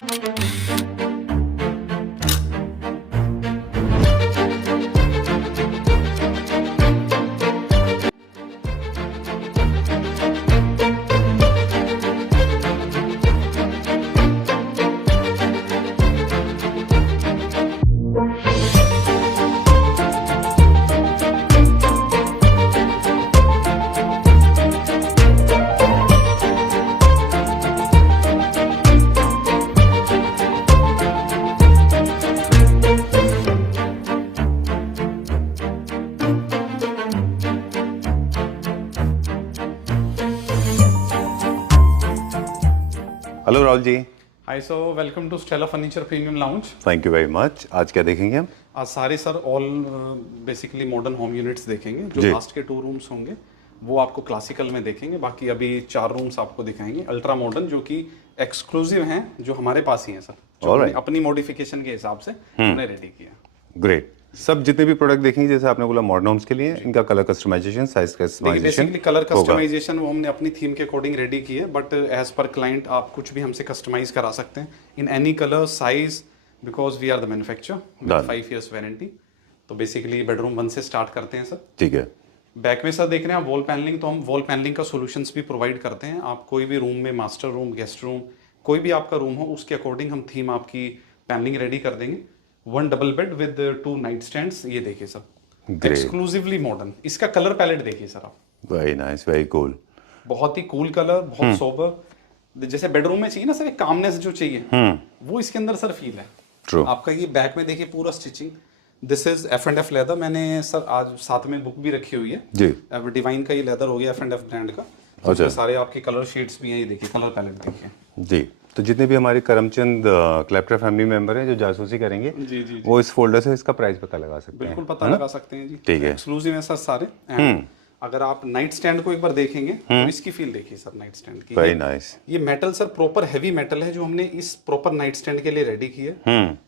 Hello Rahul ji. Hi sir, welcome to Stella furniture premium lounge. Thank you very much. आज क्या देखेंगे हम? आज सारे sir all basically modern home units देखेंगे। जो जी। लास्ट के 2 रूम्स होंगे वो आपको क्लासिकल में देखेंगे। बाकी अभी 4 रूम्स आपको दिखाएंगे अल्ट्रा मॉडर्न, जो कि एक्सक्लूसिव हैं, जो हमारे पास ही हैं सर, जो Alright. अपनी मॉडिफिकेशन के हिसाब से हमने रेडी किया। ग्रेट। सब जितने भी प्रोडक्ट देखेंगे, जैसे आपने बोला मॉडर्न होम्स के लिए, इनका कलर कस्टमाइजेशन, साइज देखिए, कस्टमाइजेशन, बेसिकली कलर कस्टमाइजेशन वो हमने अपनी थीम के अकॉर्डिंग रेडी की है, बट एज पर क्लाइंट आप कुछ भी हमसे कस्टमाइज करा सकते हैं in any colour size, because we are the manufacturer with 5 years warranty. तो बेसिकली बेडरूम 1 से स्टार्ट करते हैं सर। ठीक है। बैक में सर देख रहे हैं आप वॉल पैनलिंग, तो हम वॉल पैनलिंग का सॉल्यूशंस भी प्रोवाइड करते हैं। आप कोई भी रूम में, मास्टर रूम, गेस्ट रूम, कोई भी आपका रूम हो, उसके अकॉर्डिंग हम थीम आपकी पैनलिंग रेडी कर देंगे। 1 double bed with 2 night stands, ये देखिए सर, एक्सक्लूसिवली मॉडर्न। इसका कलर पैलेट देखिए सर आप, वेरी नाइस, वेरी कूल। बहुत ही कूल कलर, बहुत सोबर। जैसे बेडरूम में चाहिए ना सर एक कामनेस जो चाहिए, वो इसके अंदर सर फील है। ट्रू। आपका ये बैक में देखिए पूरा stitching, this is F&F leather. मैंने सर आज साथ में बुक भी रखी हुई है जी। डिवाइन का ये लेदर हो गया, F&F ब्रांड का। तो अच्छा। सारे आपके कलर शेड्स भी हैं, ये देखिए कलर पैलेट देखिए जी। तो जितने भी हमारे करमचंद क्लैप्टर फैमिली मेंबर हैं जो जासूसी करेंगे, जी। वो इस फोल्डर से इसका प्राइस पता लगा सकते हैं। बिल्कुल पता लगा सकते हैं जी। ठीक है। एक्सक्लूसिव है सर सारे। And अगर आप नाइट स्टैंड को एक बार देखेंगे तो इसकी फील देखिए सर नाइट स्टैंड की। Very nice. ये metal sir proper heavy metal है, जो हमने इस प्रॉपर नाइट स्टैंड के लिए रेडी की है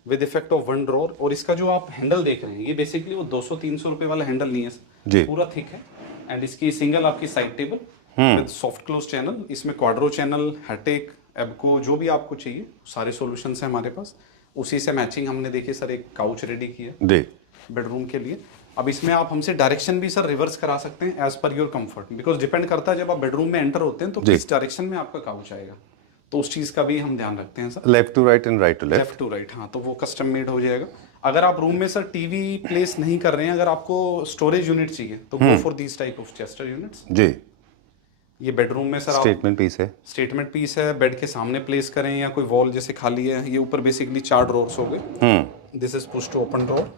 विद इफेक्ट ऑफ 1 ड्रॉर। और इसका जो आप हैंडल देख रहे हैं, ये बेसिकली वो 200-300 रुपए वाला हैंडल नहीं है जी। सर, पूरा थिक है। एंड इसकी सिंगल आपकी side table with soft close channel, इसमें क्वाड्रो चैनल, हैटेक, एबको, जो भी आपको चाहिए सारे सॉल्यूशंस हैं हमारे पास। उसी से मैचिंग हमने देखिए सर एक काउच रेडी की है जी। बेडरूम के लिए। अब इसमें आप हमसे डायरेक्शन भी सर रिवर्स करा सकते हैं as per your comfort, because depend करता है जब आप बेडरूम में एंटर होते हैं तो किस डायरेक्शन में आपका काउच आएगा, तो उस चीज का भी हम ध्यान रखते हैं sir. Left to right and right to left. Left to right, हाँ, तो वो कस्टम मेड हो जाएगा। अगर आप रूम में सर टीवी प्लेस नहीं कर रहे हैं, अगर आपको स्टोरेज यूनिट चाहिए तो go for these type of chester units. जी। ये बेडरूम में सर आप स्टेटमेंट पीस है। स्टेटमेंट पीस है, बेड के सामने प्लेस करें या कोई वॉल जैसे खाली है। ये ऊपर बेसिकली 4 ड्रॉर्स हो गए। This is push to open drawer.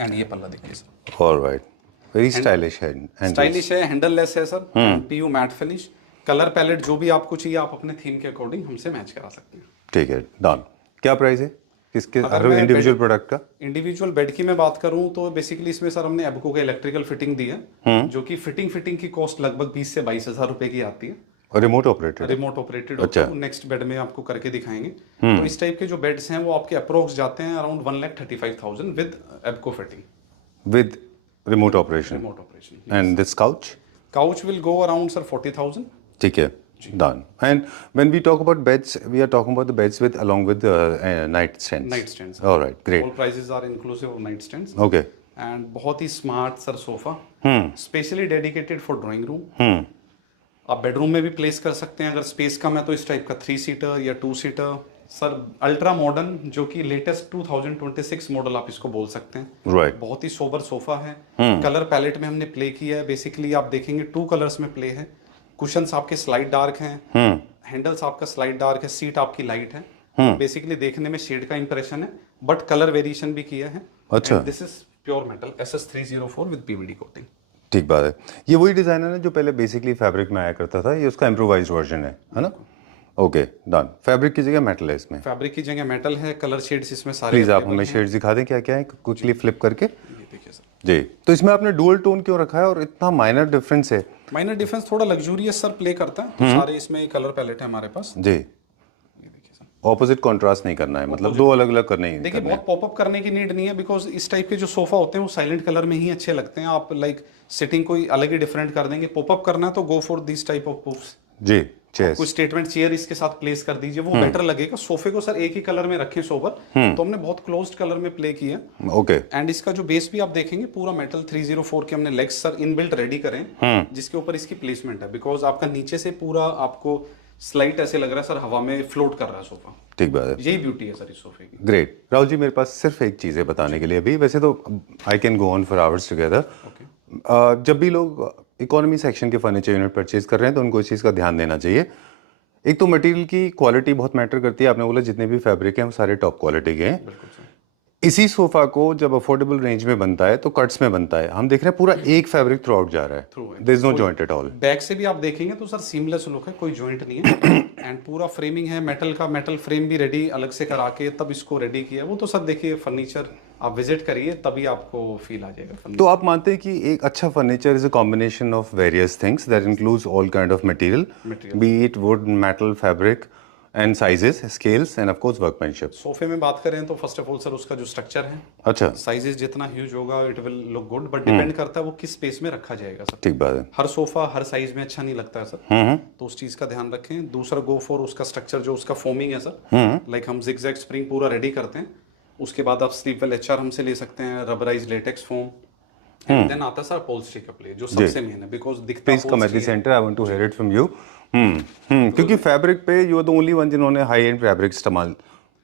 And ये पल्ला देखिए सर, ऑलराइट, वेरी स्टाइलिश है। स्टाइलिश है, हैंडल लेस है sir, PU mat finish. Colour palette जो भी आपको चाहिए आप अपने थीम के अकॉर्डिंग हमसे मैच करा सकते हैं। ठीक है, डन। क्या प्राइस है किसके हर इंडिविजुअल प्रोडक्ट का? इंडिविजुअल बेड की मैं बात करूं तो बेसिकली इसमें सर हमने एबको का इलेक्ट्रिकल फिटिंग दी है, जो कि फिटिंग की कॉस्ट लगभग 20 से 22 हजार रुपए की आती है। और रिमोट ऑपरेटेड? Remote operated. अच्छा। नेक्स्ट बेड में आपको करके दिखाएंगे। तो इस टाइप के जो बेड्स हैं वो आपके अप्रोक्स जाते हैं around 1,35,000 with Ebco fitting, with remote operation. Remote operation. And this couch? Couch will go around sir 40,000। ठीक है, done. And when we talk about beds, we are talking about the beds with along with the nightstands. Nightstands. All right, great. All prices are inclusive of nightstands. Okay. And बहुत ही smart sir sofa, specially dedicated for drawing room. आप bedroom में भी place कर सकते हैं अगर space कम है तो इस टाइप का 3 सीटर या 2 सीटर सर, अल्ट्रा मॉडर्न, जो कि लेटेस्ट 2026 मॉडल आप इसको बोल सकते हैं। Right. बहुत ही सोबर सोफा है। कलर पैलेट में हमने प्ले किया है, बेसिकली आप देखेंगे 2 कलर्स में प्ले है। कुशंस आपके स्लाइड डार्क हैं, हैंडल्स आपका स्लाइड डार्क है, सीट आपकी लाइट है। बेसिकली देखने में शेड का इंप्रेशन है, बट कलर वेरिएशन भी किया है। अच्छा। This is pure metal SS304 with PVD coating. ठीक बात है। ये वही डिजाइनर है जो पहले बेसिकली फैब्रिक में आया करता था, ये उसका इम्प्रोवाइज्ड वर्जन है ना? Okay, done. फैब्रिक की जगह मेटल है इसमें? फैब्रिक की जगह मेटल है। कलर शेड्स इसमें सारे प्लीज आप हमें शेड्स दिखा दें क्या क्या है, क्विकली फ्लिप करके। ये देखिए सर। जी। तो इसमें आपने डुअल टोन क्यों रखा है और इतना माइनर डिफरेंस है? माइनर डिफरेंस थोड़ा लग्जूरियस सर प्ले करता है, तो सारे इसमें कलर पैलेट है हमारे पास। जी। ऑपोजिट कॉन्ट्रास्ट नहीं करना है, मतलब दो अलग अलग करने ही। देखिए बहुत पॉपअप करने की नीड नहीं है, बिकॉज इस टाइप के जो सोफा होते हैं वो साइलेंट कलर में ही अच्छे लगते हैं। आप लाइक सिटिंग कोई अलग ही डिफरेंट कर देंगे, पॉपअप करना है तो go for this type of poufs. जी। चेयर्स कुछ स्टेटमेंट चेयर इसके साथ प्लेस कर दीजिए, वो बेटर लगेगा। सोफे को सर एक ही कलर में रखें सोबर, तो हमने बहुत क्लोज्ड कलर में प्ले किया। ओके एंड इसका जो बेस भी आप देखेंगे पूरा मेटल 304 के हमने लेग्स सर इनबिल्ट रेडी करें, जिसके ऊपर इसकी प्लेसमेंट है, बिकॉज आपका नीचे से पूरा आपको स्लाइट ऐसे लग रहा है सर हवा में फ्लोट कर रहा है सोफा। ठीक बात है, यही ब्यूटी है सर इस सोफे की। ग्रेट। राहुल जी मेरे पास सिर्फ एक चीज़ है बताने के लिए अभी, वैसे तो I can go on for hours together. जब भी लोग इकोनॉमी सेक्शन के फर्नीचर यूनिट परचेज कर रहे हैं तो उनको इस चीज़ का ध्यान देना चाहिए। एक तो मटेरियल की क्वालिटी बहुत मैटर करती है, आपने बोला जितने भी फैब्रिक हैं वो सारे टॉप क्वालिटी के हैं। इसी सोफा को जब अफोर्डेबल रेंज में बनता है तो कट्स में बनता है, हम देख रहे हैं पूरा एक फैब्रिक थ्रू आउट जा रहा है, there is no joint at all. Back से भी आप देखेंगे तो सर सीमलेस लुक है, कोई जॉइंट नहीं है। एंड पूरा फ्रेमिंग है मेटल का, मेटल फ्रेम भी रेडी अलग से करा के तब इसको रेडी किया। वो तो सर देखिए फर्नीचर आप विजिट करिए तभी आपको फील आ जाएगा। तो आप मानते हैं कि एक अच्छा furniture is a combination of various things that includes all kind of material, B it would, metal, fabric and sizes, scales end of course workmanship. सोफे में बात करें तो फर्स्ट ऑफ ऑल सर उसका जो स्ट्रक्चर है, अच्छा, साइजेस जितना ह्यूज होगा it will look good, but depend करता है वो किस स्पेस में रखा जाएगा सर। ठीक बात है, हर सोफा हर साइज में अच्छा नहीं लगता है सर, तो उस चीज का ध्यान रखें। दूसरा गो फॉर उसका स्ट्रक्चर, जो उसका फोमिंग है सर, लाइक हम जिगजैग स्प्रिंग पूरा रेडी करते हैं, उसके बाद आप स्लीपवेल एचआर हमसे ले सकते हैं, rubberize latex foam, and then आता है सर अपहोल्स्ट्री का प्ले, जो सबसे मेन है, बिकॉज दिखता please come at the centre, I want to hear it from you. क्योंकि फैब्रिक पे you are the only one जिन्होंने हाई एंड फैब्रिक इस्तेमाल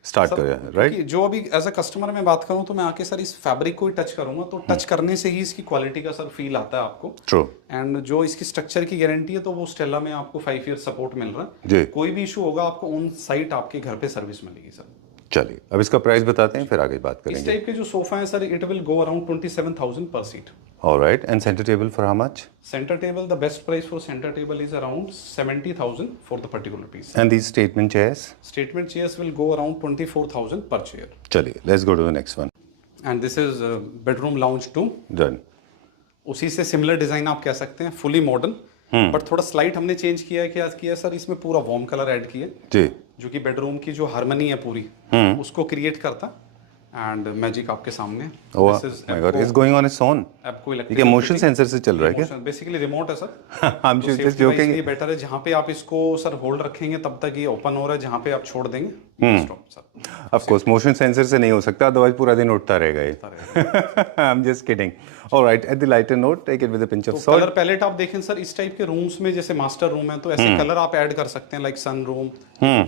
स्टार्ट किया है, राइट? जो अभी एज अ कस्टमर मैं बात करूं तो मैं आके सर इस फैब्रिक को ही टच करूंगा, तो टच करने से ही इसकी क्वालिटी का सर फील आता है आपको। ट्रू। एंड जो इसकी स्ट्रक्चर की गारंटी है तो वो स्टेला में आपको 5 ईयर सपोर्ट मिल रहा है जी। कोई भी इशू होगा आपको ऑन साइट आपके घर पे सर्विस मिलेगी सर। चलिए अब इसका प्राइस बताते हैं फिर आगे बात इस करेंगे। टाइप के जो सोफा है sir it will go around 27,000 पर seat. Alright, and centre table for how much? Center table, the best price for center table is around 70,000 for the particular piece. And these statement chairs? Statement chairs will go around 24,000 per chair. चलिए let's go to the next one. And this is bedroom lounge 2. Done. उसी से similar design आप कह सकते हैं, fully modern, but थोड़ा slight हमने change किया है। क्या किया सर, इसमें पूरा वार्म कलर ऐड किया जी, जो कि बेडरूम की जो हार्मनी है पूरी उसको क्रिएट करता। एंड मैजिक आपके सामने, oh my God, it's going on its own. आपको ये क्या मोशन सेंसर से चल रहा है क्या? बेसिकली रिमोट है sir. I am just joking. ये बेटर है, जहाँ पे आप इसको सर होल्ड रखेंगे तब तक ये ओपन हो रहा है, जहाँ पे आप छोड़ देंगे stop sir. Of course motion sensor से नहीं हो सकता, अदरवाइज पूरा दिन उठता रहेगा ये। I am just kidding. Alright, at the lighter note, take it with a pinch of salt. Colour palette आप देखें सर, इस टाइप के रूम्स में जैसे मास्टर रूम है तो ऐसे कलर आप ऐड कर सकते हैं, लाइक सन रूम।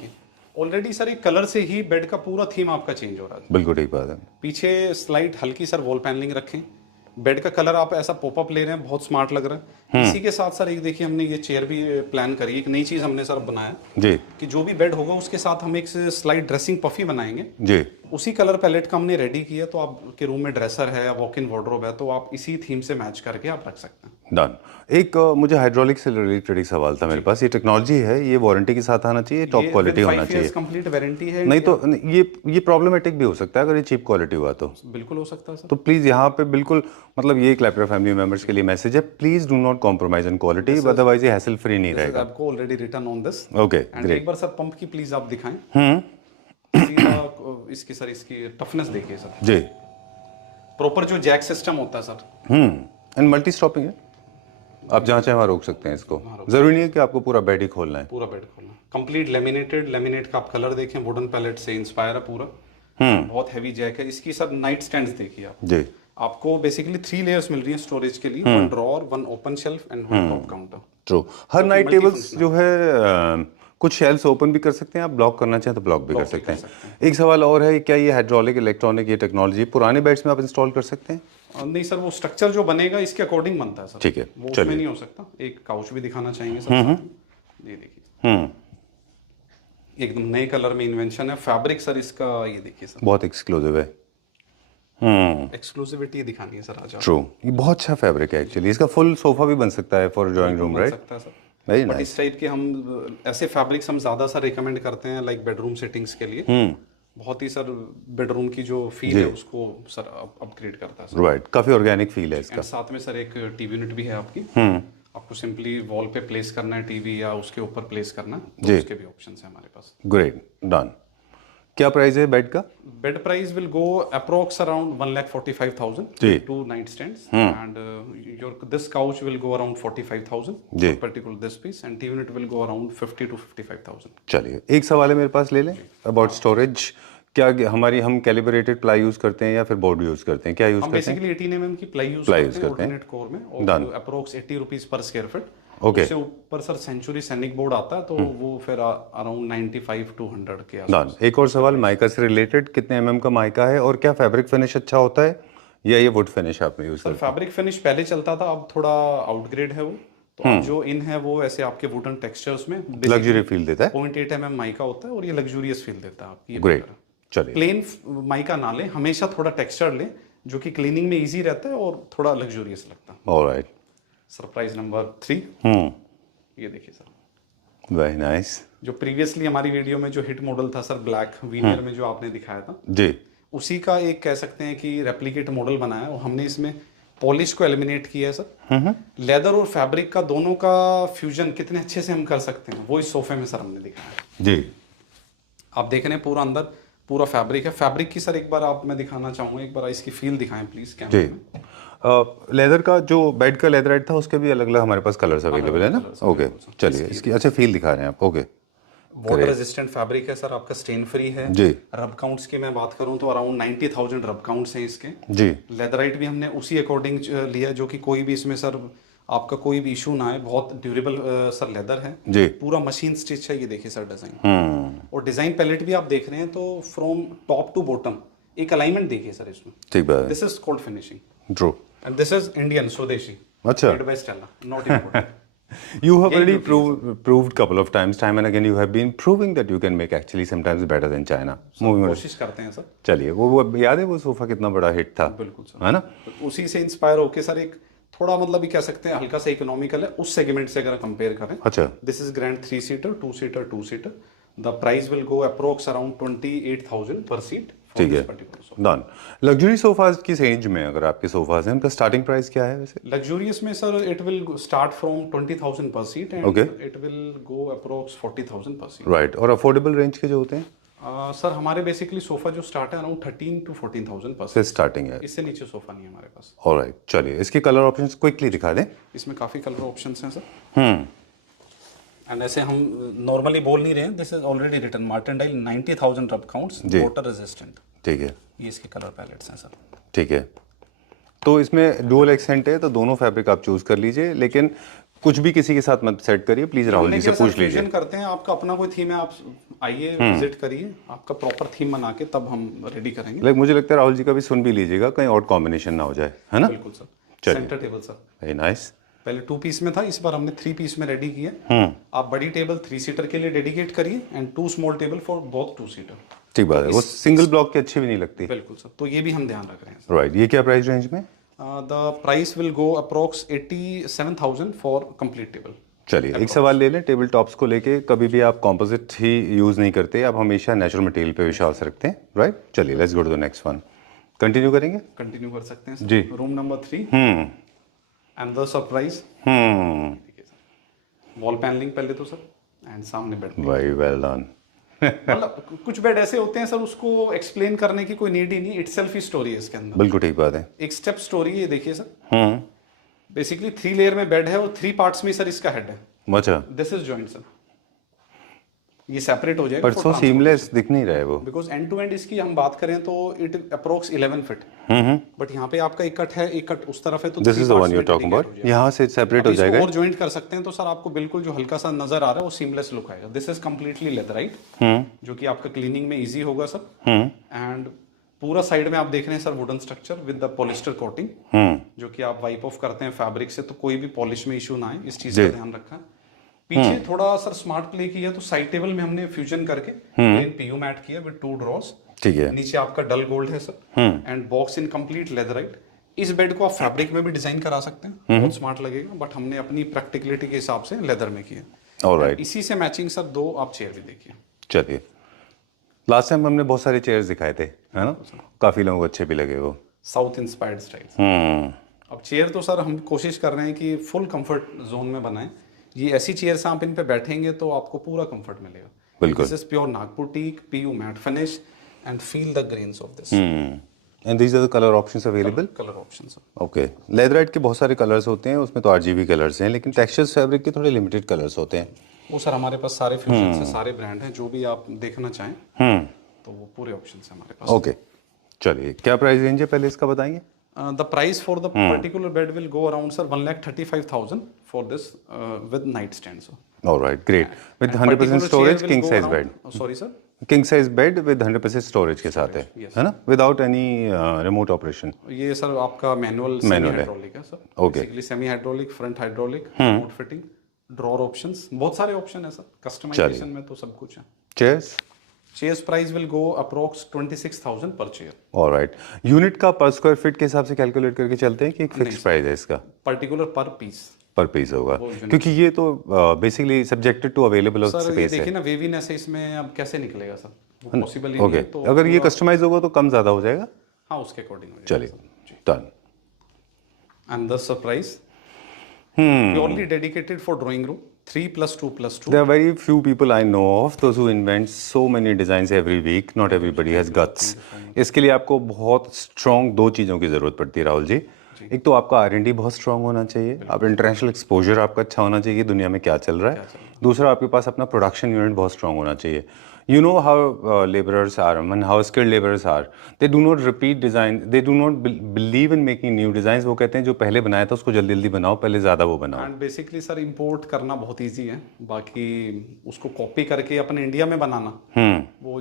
ऑलरेडी सर एक कलर से ही बेड का पूरा थीम आपका चेंज हो रहा है। बिल्कुल ठीक बात है। पीछे स्लाइट हल्की सर वॉल पैनलिंग रखें, बेड का कलर आप ऐसा पॉपअप ले रहे हैं, बहुत स्मार्ट लग रहा है। इसी के साथ सर एक देखिए हमने ये चेयर भी प्लान करी, एक नई चीज हमने सर बनाया जी, कि जो भी बेड होगा उसके साथ हम एक स्लाइड ड्रेसिंग पफी बनाएंगे जी। उसी कलर पैलेट का हमने रेडी किया, तो आपके रूम में ड्रेसर है या वॉक इन वार्डरोब है तो आप इसी थीम से मैच करके आप रख सकते हैं। डन। एक मुझे हाइड्रोलिक से रिलेटेड एक सवाल था मेरे पास। ये टेक्नोलॉजी है, ये वारंटी के साथ आना चाहिए, टॉप क्वालिटी होना चाहिए? कंप्लीट वारंटी है। नहीं तो ये प्रॉब्लमैटिक भी हो सकता है अगर ये चीप क्वालिटी हुआ तो। बिल्कुल हो सकता है सर। तो प्लीज यहाँ पे बिल्कुल, मतलब ये क्लैपर फैमिली मेंबर्स के लिए मैसेज है, please do not compromise in quality, otherwise ये हैसल फ्री नहीं रहेगा। आपको already return on this. Okay and एक बार सर पंप की प्लीज आप दिखाएं। इसकी सर इसकी टफनेस देखिए सर जी। प्रॉपर जो जैक सिस्टम होता है सर। एंड मल्टी स्टॉपिंग है, आप जहाँ चाहे वहाँ रोक सकते हैं इसको, जरूरी नहीं है कि आपको पूरा बेड ही खोलना है। पूरा बेड खोलना कंप्लीट लेमिनेटेड, लेमिनेट का आप कलर देखें, वुडन पैलेट से इंस्पायर है पूरा। बहुत हैवी जैक है। इसकी सब नाइट स्टैंड्स देखिए आप जी। आपको बेसिकली 3 लेयर्स मिल रही है स्टोरेज के लिए, 1 drawer, 1 open shelf and 1 top counter. True. Her night tables जो है कुछ शेल्फ्स ओपन भी कर सकते हैं, आप ब्लॉक करना चाहें तो ब्लॉक भी कर सकते हैं। एक सवाल और है, क्या ये हाइड्रोलिक इलेक्ट्रॉनिक ये टेक्नोलॉजी पुराने बेड्स में आप इंस्टॉल कर सकते हैं? नहीं सर, वो स्ट्रक्चर जो बनेगा इसके अकॉर्डिंग बनता है सर। ठीक है, वो उसमें नहीं हो सकता। एक काउच भी दिखाना चाहेंगे सर साथ में। ये देखिए एकदम नए कलर में इन्वेंशन है। फैब्रिक सर इसका ये देखिए सर बहुत एक्सक्लूसिव है। एक्सक्लूसिविटी दिखानी है सर आज। ट्रू, ये बहुत अच्छा फैब्रिक है एक्चुअली। इसका फुल सोफा भी बन सकता है फॉर ड्राइंग रूम, राइट? सकता है सर। Very but nice. इस टाइप के हम ऐसे फैब्रिक्स हम ज्यादा सर रिकमेंड करते हैं लाइक बेडरूम सेटिंग्स के लिए। बहुत ही सर बेडरूम की जो फील है उसको सर अपग्रेड करता है सर। राइट, काफी ऑर्गेनिक फील है इसका। एंड साथ में सर एक टीवी यूनिट भी है आपकी। आपको सिंपली वॉल पे प्लेस करना है टीवी, या उसके ऊपर प्लेस करना है, तो उसके भी ऑप्शंस हैं हमारे पास। Great, done. क्या प्राइस है बेड का? Bed price will go approx around 1,45,000 जी। 2 night stands and your this couch will go around 45,000 जी। Particular this piece and T unit will go around 50 to 55,000। चलिए, एक सवाल है मेरे पास, ले लें अबाउट स्टोरेज। क्या हमारी हम कैलिब्रेटेड प्लाई यूज़ करते हैं या फिर बोर्ड यूज़ करते हैं, क्या यूज़ हम करते हैं? बेसिकली 18 mm की प्लाई यूज प्लाई करते use हैं करते हैं। ऑल्टरनेट कोर में Done. और approx 80 rupees per square feet. Okay. उससे ऊपर सर सेंचुरी सैनिक बोर्ड आता है तो वो फिर अराउंड 95 to 100 के डन। आसपास। एक और सवाल माइका से रिलेटेड, कितने एमएम का माइका है और क्या फैब्रिक फिनिश अच्छा होता है या ये वुड फिनिश आपने यूज़ सर करते फैब्रिक फिनिश पहले चलता था, अब थोड़ा आउटग्रेड है वो, तो अब जो इन है वो ऐसे आपके वुडन टेक्सचर्स में हैं? लग्जरी फील देता है। 0.8 mm माइका होता है और ये लग्जूरियस फील देता है आपकी। ग्रेट, चलिए। प्लेन माइका ना लें, हमेशा थोड़ा टेक्सचर लें जो कि क्लीनिंग में इजी रहता है और थोड़ा लग्जूरियस लगता है। ऑलराइट। सरप्राइज नंबर 3, ये देखिए सर, वेरी नाइस। जो प्रीवियसली हमारी वीडियो में जो हिट मॉडल था सर ब्लैक वीनियर में जो आपने दिखाया था, जी। उसी का एक कह सकते हैं कि रेप्लिकेट मॉडल बनाया और हमने इसमें पॉलिश को एलिमिनेट किया है सर। लेदर और फैब्रिक का दोनों का फ्यूजन कितने अच्छे से हम कर सकते हैं वो इस सोफे में सर हमने दिखाया। जी। आप देख रहे हैं पूरा अंदर पूरा फैब्रिक है। फैब्रिक की सर एक बार आप मैं दिखाना चाहूंगा, एक बार इसकी फील दिखाएं प्लीज जी। कैमरे में। लेदर का जो बेड का लेदराइट था उसके भी अलग अलग हमारे पास कलर्स अवेलेबल है ना? colours ओके, available, चलिए इसकी अच्छा फील दिखा रहे हैं आप। ओके, वाटर रेजिस्टेंट फैब्रिक है सर, आपका स्टेन फ्री है जी। रब काउंट्स की मैं बात करूं तो अराउंड 90,000 रब काउंट्स हैं इसके। जी। लेदराइट भी हमने उसी अकॉर्डिंग लिया जो कि कोई भी इसमें सर आपका कोई भी इशू ना आए। बहुत ड्यूरेबल सर लेदर है जी। पूरा मशीन स्टिच है। ये देखिए सर डिजाइन और डिजाइन पैलेट भी आप देख रहे हैं तो फ्रॉम टॉप टू बॉटम एक अलाइनमेंट देखिए सर इसमें। ठीक बात है। This is cold finishing true. And this is Indian स्वदेशी, अच्छा। Made by Stella, not imported. You have already proved couple of times, time and again you have been proving that you can make actually sometimes better than China. Moving on. कोशिश करते हैं sir. चलिए, वो याद है वो sofa कितना बड़ा हिट था? बिल्कुल सर, है ना? तो उसी से इंस्पायर होके सर एक थोड़ा मतलब ये कह सकते हैं हल्का सा इकोनॉमिकल है उस सेगमेंट से अगर कंपेयर करें। अच्छा। This is grand 3 seater 2 seater 2 seater. The price will go approx around 28,000 पर सीट। ठीक है, डन। लग्जरी सोफाज की रेंज में अगर आपके सोफाज हैं उनका स्टार्टिंग प्राइस क्या है वैसे? लग्जूरियस में sir it will start from 20,000 पर seat and it will go approx 40,000 पर सीट। राइट। और अफोर्डेबल रेंज के जो होते हैं? सर हमारे बेसिकली सोफा जो स्टार्ट है अराउंड 13 to 14,000 पर से स्टार्टिंग है। इससे नीचे सोफा नहीं है हमारे पास। ऑलराइट, चलिए इसके कलर ऑप्शंस क्विकली दिखा दें। इसमें काफी कलर ऑप्शंस हैं सर। एंड ऐसे हम नॉर्मली बोल नहीं रहे हैं, दिस इज ऑलरेडी रिटन मार्टेंडाइल 90,000 रब काउंट्स, वाटर रेजिस्टेंट। ठीक है, ये इसके कलर पैलेट्स हैं सर। ठीक है। तो इसमें डुअल एक्सेंट है तो दोनों फैब्रिक आप चूज कर लीजिए, लेकिन कुछ भी किसी के साथ मत सेट करिए प्लीज, राहुल जी से पूछ लीजिए। फ्यूजन करते हैं, आपका अपना कोई थीम है, आप आइए विजिट करिए, आपका प्रॉपर थीम बना के तब हम रेडी करेंगे। लाइक मुझे लगता है राहुल जी का भी सुन भी लीजिएगा, कहीं और कॉम्बिनेशन ना हो जाए, है ना? बिल्कुल सर। चलिए। Centre table sir very nice. पहले 2 पीस में था, इस बार हमने 3 पीस में रेडी किया। आप बड़ी टेबल 3 सीटर के लिए डेडिकेट करिए and 2 small table for both 2 seater. ठीक बात है, वो सिंगल ब्लॉक की अच्छी भी नहीं लगती। बिल्कुल सर, तो ये भी हम ध्यान रख रहे हैं। राइट, ये क्या प्राइस रेंज में? The price will go approx 87,000 for complete table. चलिए एक सवाल ले लें टेबल टॉप्स को लेके। कभी भी आप कॉम्पोजिट ही यूज नहीं करते, आप हमेशा नेचुरल मटेरियल पे विश्वास रखते हैं, राइट? चलिए let's go to the next one. Continue करेंगे? कंटिन्यू कर सकते हैं सर। जी। Room number 3 and the surprise. Wall panelling पहले तो सर एंड सामने बेड। Very well done. मतलब कुछ बेड ऐसे होते हैं सर उसको एक्सप्लेन करने की कोई नीड ही नहीं, इटसेल्फ ही स्टोरी है इसके अंदर। बिल्कुल ठीक बात है। एक स्टेप स्टोरी है, ये देखिए सर। बेसिकली 3 लेयर में बेड है और 3 पार्ट्स में सर इसका हेड है। अच्छा। दिस इज जॉइंट सर, ये सेपरेट हो जाएगा पर सो सीमलेस दिख नहीं रहा है वो, बिकॉज एंड टू एंड इसकी हम बात करें तो इट अप्रोक्स 11 फीट। बट यहाँ पे आपका एक कट है, एक कट उस तरफ है, तो this is the one you are talking about. यहाँ से सेपरेट हो जाएगा और जॉइंट कर सकते हैं तो सर आपको बिल्कुल जो हल्का सा नजर आ रहा है वो सीमलेस लुक आएगा। दिस इज कंप्लीटली लेदराइट, जो कि आपका क्लीनिंग में इजी होगा सर। एंड पूरा साइड में आप देख रहे हैं sir wooden structure with the polyester coating, जो कि आप वाइप ऑफ करते हैं फैब्रिक से तो कोई भी पॉलिश में इशू ना आए, इस चीज का ध्यान रखा है। पीछे थोड़ा सर स्मार्ट प्ले किया तो साइड टेबल में हमने फ्यूजन करके प्लेन पीयू मैट किया विद 2 ड्रॉर्स। ठीक है। नीचे आपका डल गोल्ड है sir and box in complete leatherette. इस बेड को आप फैब्रिक में भी डिजाइन करा सकते हैं, बहुत स्मार्ट लगेगा, बट हमने अपनी प्रैक्टिकलिटी के हिसाब से लेदर में किया। ऑलराइट। इसी से मैचिंग सर 2 आप चेयर भी देखिए। चलिए, लास्ट टाइम हमने बहुत सारे चेयर्स दिखाए थे, है ना? काफी लोगों को अच्छे भी लगे वो, साउथ इंस्पायर्ड स्टाइल। अब चेयर तो सर हम कोशिश कर रहे हैं कि फुल कंफर्ट जोन में बनाएं। ये ऐसी चेयर्स आप इन पे बैठेंगे तो आपको पूरा कंफर्ट मिलेगा। बिल्कुल। This is pure Nagpur teak, PU mat finish, and feel the grains of this. And these are the colour options available. Colour options. Okay, leatherette के बहुत सारे कलर्स होते हैं, उसमें तो RGB कलर्स हैं, लेकिन टेक्सचर्स फैब्रिक के थोड़े लिमिटेड कलर्स होते हैं। वो सर हमारे पास सारे फ्यूजन से सारे ब्रांड हैं, जो भी आप देखना चाहें तो वो पूरे ऑप्शन है हमारे पास। ओके, चलिए क्या प्राइस रेंज है पहले इसका बताएंगे। The price for the particular bed will go around sir 1,35,000 for this with night stand sir. Alright, great, with 100% storage, king size bed. Sorry sir, king size bed with 100% storage के साथ है ना, without any remote operation. ये sir आपका manual semi hydraulic है sir. Okay. Basically semi hydraulic, front hydraulic, remote fitting, drawer options, बहुत सारे option है सर। कस्टमाइजेशन में तो सब कुछ है। Chairs. Chairs price will go approx 26,000 पर चेयर। ऑलराइट, यूनिट का पर स्क्वायर फीट के हिसाब से कैलकुलेट करके चलते हैं कि एक फिक्स प्राइस है इसका? पर्टिकुलर पर पीस। पर पीस होगा, क्योंकि ये तो basically subjected to available of sir ये स्पेस है। देखिए ना, वेवीनेस है इसमें, अब कैसे निकलेगा सर, वो पॉसिबल ही ओके, नहीं है। तो अगर ये कस्टमाइज होगा तो कम ज़्यादा हो जाएगा। हाँ, उसके अकॉर्डिंग। चलिए, done. And the surprise purely dedicated for drawing room, 3+2+2। There are very few people I know of those who invent so many designs every week. Not everybody has guts. इसके लिए आपको बहुत स्ट्रॉन्ग दो चीज़ों की ज़रूरत पड़ती है राहुल जी। एक तो आपका R&D बहुत स्ट्रांग होना चाहिए, आप इंटरनेशनल एक्सपोजर आपका अच्छा होना चाहिए, दुनिया में क्या चल रहा है। दूसरा, आपके पास अपना प्रोडक्शन यूनिट बहुत स्ट्रांग होना चाहिए। You know how laborers are and how skilled laborers are. They do not repeat design. They do not believe in making new designs. वो कहते हैं जो पहले बनाया था उसको जल्दी जल्दी बनाओ, पहले ज़्यादा वो बनाओ। एंड बेसिकली सर इंपोर्ट करना बहुत इजी है, बाकी उसको कॉपी करके अपने इंडिया में बनाना वो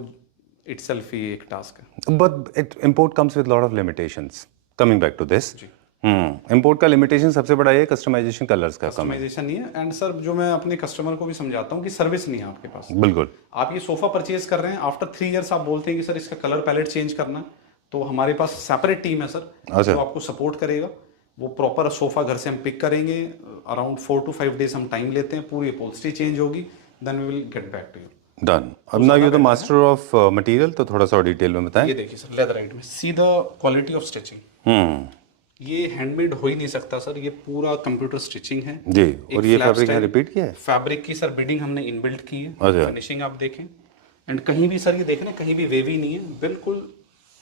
इटसेल्फ ही एक टास्क है। But import comes with lot of limitations. Coming back to this. Import का लिमिटेशन सबसे बड़ा ये कस्टमाइजेशन कलर्स का कम है। कस्टमाइजेशन नहीं है। एंड सर जो मैं अपने कस्टमर को भी समझाता हूँ कि सर्विस नहीं है आपके पास। बिल्कुल। आप ये सोफा परचेज कर रहे हैं, आफ्टर 3 इयर्स आप बोलते हैं कि सर इसका कलर पैलेट चेंज करना है, तो हमारे पास सेपरेट टीम है सर जो आपको सपोर्ट करेगा। वो प्रॉपर सोफा घर से हम पिक करेंगे, अराउंड 4 to 5 डेज हम टाइम लेते हैं, पूरी अपॉल्स्ट्री चेंज होगी, then we will get back to you. Done. अब ना you the master of material, तो थोड़ा सा डिटेल में बताएं। ये देखिए सर, लेदराइट में see the quality of stitching. ये हैंडमेड हो ही नहीं सकता सर, ये पूरा कंप्यूटर स्टिचिंग है जी। और ये फैब्रिक है रिपीट किया है, फैब्रिक की सर बिडिंग हमने इनबिल्ट की है। अच्छा। फिनिशिंग आप देखें, एंड कहीं भी सर ये देखें, कहीं भी वेवी नहीं है, बिल्कुल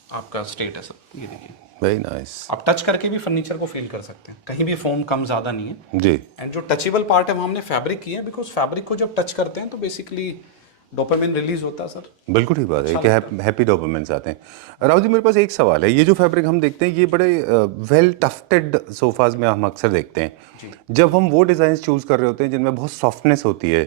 आपका स्ट्रेट है सर। ये देखिए, वेरी नाइस। आप टच करके भी फर्नीचर को फील कर सकते हैं, कहीं भी फोम कम ज्यादा नहीं है जी। एंड जो टचेबल पार्ट है वो हमने फैब्रिक किया है, बिकॉज फैब्रिक को जब टच करते हैं तो बेसिकली डोपामिन रिलीज होता है सर। बिल्कुल ठीक बात है कि हैप्पी डोपामिन्स आते हैं। राहुल जी, मेरे पास एक सवाल है, ये जो फैब्रिक हम देखते हैं ये बड़े वेल टफ्टेड सोफाज में हम अक्सर देखते हैं, जब हम वो डिज़ाइन चूज कर रहे होते हैं जिनमें बहुत सॉफ्टनेस होती है,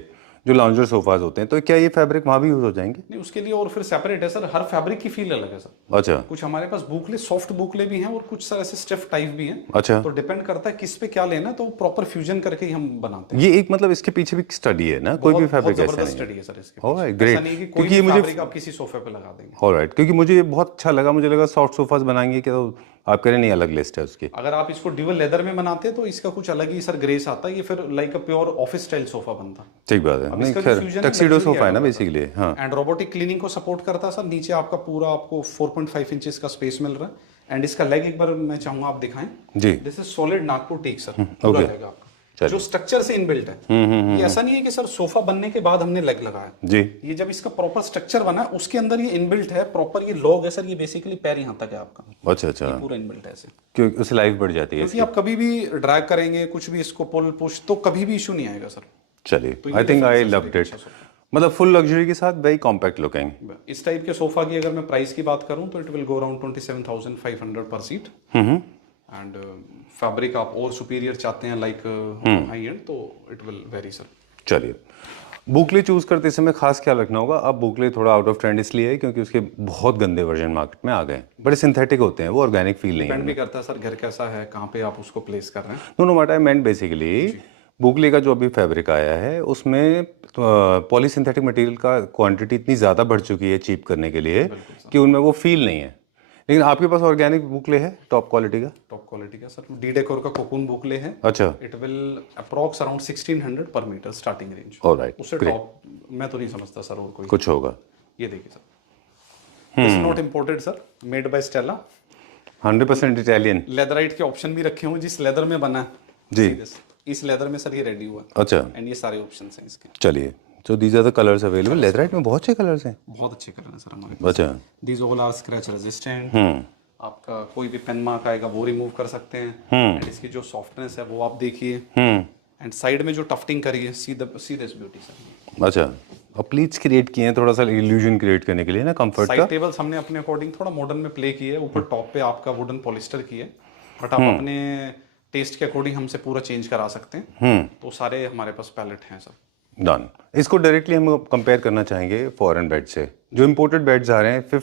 जो लॉन्जर सोफाज होते हैं, तो क्या ये फैब्रिक वहाँ भी यूज हो जाएंगे? नहीं, उसके लिए और फिर सेपरेट है सर, हर फैब्रिक की फील अलग है सर। अच्छा। कुछ हमारे पास बुकले, सॉफ्ट बुकले भी हैं और कुछ सर ऐसे स्टिफ टाइप भी हैं। अच्छा। तो डिपेंड करता है किस पे क्या लेना, तो प्रॉपर फ्यूजन करके ही हम बनाते हैं। ये एक मतलब इसके पीछे भी स्टडी है ना, कोई भी फैब्रिक ऐसा नहीं स्टडी है सर इसके है। ऑलराइट, ऐसा ग्रेट। नहीं कि कोई क्योंकि भी मुझे फैब्रिक आप किसी सोफे पे लगा देंगे। ऑलराइट, क्योंकि मुझे ये बहुत अच्छा लगा, मुझे लगा सॉफ्ट सोफाज बनाएंगे क्या, तो आप कह रहे नहीं, अलग लिस्ट है उसकी। अगर आप इसको ड्यूअल लेदर में बनाते हैं तो इसका कुछ अलग ही सर ग्रेस आता है, ये फिर like a pure office style sofa बनता है। ठीक बात है, नहीं खैर टक्सीडो सोफा है ना बेसिकली। हाँ। एंड रोबोटिक क्लीनिंग को सपोर्ट करता है सर। नीचे आपका पूरा आपको 4.5 इंचेस का स्पेस मिल रहा है, एंड इसका लेग एक बार मैं चाहूंगा आप दिखाएं जी। This is solid Nagpur teak sir, पूरा लेग आपका जो स्ट्रक्चर से इनबिल्ट है। ये ऐसा नहीं है कि सर सोफा बनने के बाद हमने लेग लगाया जी। ये जब इसका प्रॉपर स्ट्रक्चर बना है उसके अंदर ये इनबिल्ट है, प्रॉपर ये लॉग है सर, ये बेसिकली पैर यहाँ तक है आपका। अच्छा अच्छा, पूरा इनबिल्ट है ऐसे, क्योंकि उससे लाइफ बढ़ जाती है, क्योंकि आप कभी भी ड्रैग करेंगे कुछ भी इसको पुल पुश तो कभी भी इशू नहीं आएगा सर। चलिए, I think I loved it. मतलब फुल लग्जरी के साथ वेरी कॉम्पैक्ट लुकिंग। इस टाइप के सोफा की अगर मैं प्राइस की बात करूं तो इट विल गो अराउंड 27,500 पर सीट। एंड फैब्रिक आप और सुपीरियर चाहते हैं लाइक हाई एंड, तो इट विल वेरी सर। चलिए, बुकले चूज करते समय खास ख्याल रखना होगा। अब बुकले थोड़ा आउट ऑफ ट्रेंड इसलिए है क्योंकि उसके बहुत गंदे वर्जन मार्केट में आ गए, बड़े सिंथेटिक होते हैं, वो ऑर्गेनिक फील नहीं है। डिपेंड भी करता है सर घर कैसा है, कहाँ पे आप उसको प्लेस कर रहे हैं। No what I meant basically, boucle का जो अभी फैब्रिक आया है उसमें पॉलीसिंथेटिक मटेरियल का क्वांटिटी इतनी ज़्यादा बढ़ चुकी है चीप करने के लिए कि उनमें वो फील नहीं है। लेकिन आपके पास ऑर्गेनिक बुकले है टॉप क्वालिटी का? टॉप क्वालिटी का सर डी डेकोर का कोकून बुकले है। अच्छा। इट विल अप्रॉक्स अराउंड 1600 पर मीटर स्टार्टिंग रेंज। ऑलराइट, उससे टॉप मैं तो नहीं समझता सर और कोई कुछ होगा। ये देखिए sir, this not imported sir, made by Stella, 100% Italian. Leatherette के ऑप्शन भी रखे हुए जिस लेदर में बना है जी। इस लेदर में सर ये रेडी हुआ है। अच्छा। एंड ये सारे ऑप्शंस हैं इसके। चलिए, So these are the colors available. Leatherette में बहुत अच्छे कलर्स हैं. बहुत अच्छे कलर हैं सर हमारे पास. अच्छा. These all are scratch resistant. आपका कोई भी पेन मार्क आएगा वो रिमूव कर सकते हैं. एंड इसकी जो सॉफ्टनेस है वो आप देखिए. एंड साइड में जो टफ्टिंग करी है, सी दिस ब्यूटी सर. अच्छा. और प्लीट्स क्रिएट किए हैं थोड़ा सा इल्यूजन क्रिएट करने के लिए ना, कंफर्ट का. साइड टेबल्स हमने अपने अकॉर्डिंग थोड़ा मॉडर्न में प्ले किए. ऊपर टॉप पे आपका वुडन पॉलिस्टर की है, बट आप अपने टेस्ट के अकॉर्डिंग हमसे पूरा चेंज करा सकते हैं. तो सारे हमारे पास पैलेट हैं सर. डन. इसको डायरेक्टली हम कंपेयर करना चाहेंगे फॉरेन बेड से. जो इम्पोर्टेड बेड्स आ रहे हैं